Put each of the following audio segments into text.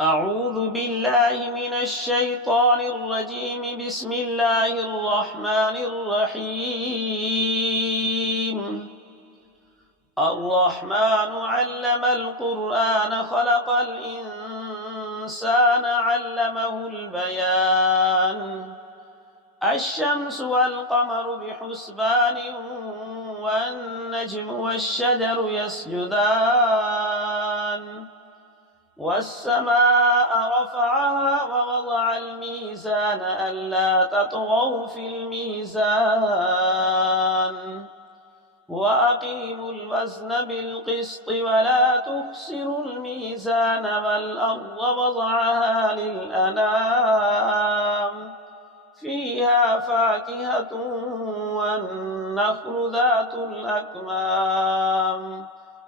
أعوذ بالله من الشيطان الرجيم. بسم الله الرحمن الرحيم. الرحمن علم القرآن خلق الإنسان علمه البيان. الشمس والقمر بحسبان والنجم والشجر يسجدان والسماء رفعها ووضع الميزان ألا تطغوا في الميزان وأقيموا الوزن بالقسط ولا تخسروا الميزان والأرض وضعها للأنام فيها فاكهة والنخل ذات الأكمام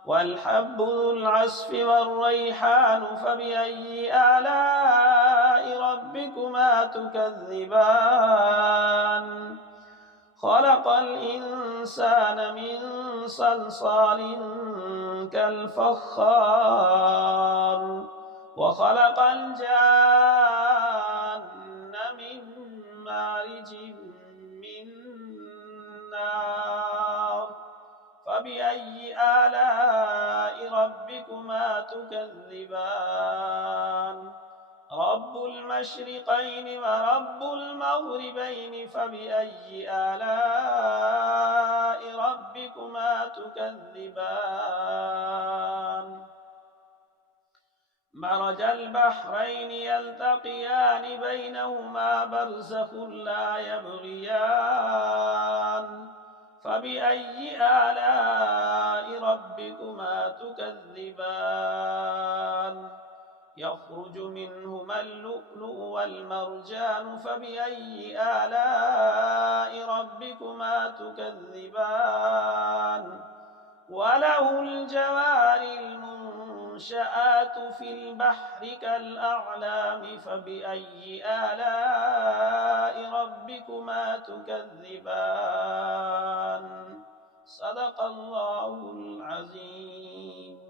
والحب ذو العصف والريحان فبأي آلاء ربكما تكذبان خلق الإنسان من صلصال كالفخار وخلق الجان من مارج من نار فبأي آلاء ربكما تكذبان رب المشرقين ورب المغربين فبأي آلاء ربكما تكذبان مرج البحرين يلتقيان بينهما برزخ لا يبغيان فبأي آلاء ربكما تكذبان يخرج منهما اللؤلؤ والمرجان فبأي آلاء ربكما تكذبان وله الجوار المنشآت في البحر كالأعلام فبأي آلاء ربكما تكذبان صدق الله العظيم.